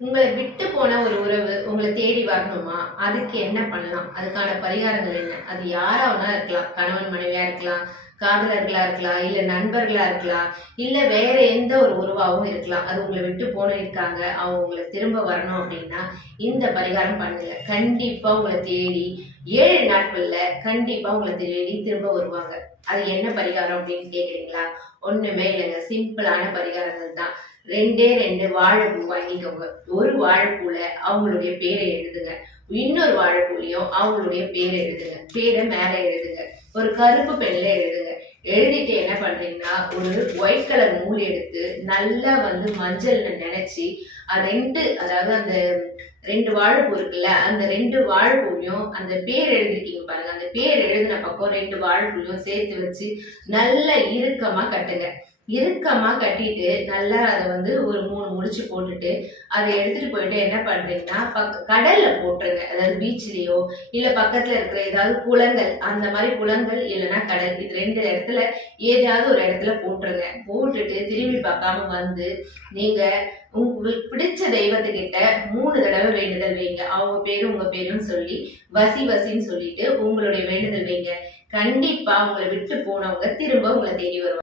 உங்களை விட்டு போன ஒரு உறவு உங்களை தேடி வரணுமா? அதுக்கு என்ன பண்ணலாம்? அதுக்கான பரிகாரங்கள் என்ன? அது யாரா வேணா இருக்கலாம். கணவன் மனைவியா இருக்கலாம், காதலர்களா இருக்கலாம், இல்ல நண்பர்களா இருக்கலாம், இல்ல வேற எந்த ஒரு உறவாகவும் இருக்கலாம். அது உங்களை விட்டு போனிருக்காங்க, அவங்க உங்களை திரும்ப வரணும் அப்படின்னா இந்த பரிகாரம் பண்ணுங்க. கண்டிப்பா உங்களை தேடி 7 நாட்கள்ல கண்டிப்பா உங்களை தேடி திரும்ப வருவாங்க. அது என்ன பரிகாரம் அப்படின்னு கேக்குறீங்களா? ஒண்ணுமே இல்லைங்க, சிம்பிளான பரிகாரங்கள் தான். 2 வாழைப்பூ வாங்கிக்கோங்க. ஒரு வாழைப்பூல அவங்களுடைய பேரை எழுதுங்க, இன்னொரு வாழைப்பூலையும் அவங்களுடைய பேரை எழுதுங்க. பேரை மேல எழுதுங்க, ஒரு கருப்பு பெண்ல எழுதுங்க. எழுதிட்டு என்ன பண்றீங்கன்னா, ஒரு ஒயிட் கலர் நூல் எடுத்து நல்லா மஞ்சள்ல நினைச்சு அதாவது அந்த 2 வாழைப்பூ இருக்குல்ல, அந்த 2 வாழைப்பூவையும் அந்த பேர் எழுதிருக்கீங்க பாருங்க, அந்த பேர் எழுதின பக்கம் 2 வாழைப்பூவையும் சேர்த்து வச்சு நல்லா இறுக்கமா கட்டுங்க. இறுக்கமா கட்டிட்டு நல்லா அதை ஒரு 3 முடிச்சு போட்டுட்டு அதை எடுத்துட்டு போயிட்டு என்ன பண்றீங்கன்னா கடல்ல போட்டுருங்க. அதாவது பீச்லயோ இல்ல பக்கத்துல இருக்கிற ஏதாவது குளங்கள், அந்த மாதிரி குளங்கள் இல்லைன்னா கடல், இது 2 இடத்துல ஏதாவது ஒரு இடத்துல போட்டுருங்க. போட்டுட்டு திரும்பி பார்க்காம நீங்க உங்களுக்கு பிடிச்ச தெய்வத்துக்கிட்ட 3 தடவை வேண்டுதல் வைங்க. அவங்க பேரும் உங்க பேரும் சொல்லி வசி வசின்னு சொல்லிட்டு உங்களுடைய வேண்டுதல் வைங்க. கண்டிப்பா உங்களை விட்டு போனவங்க திரும்ப உங்களை தேடி வருவாங்க.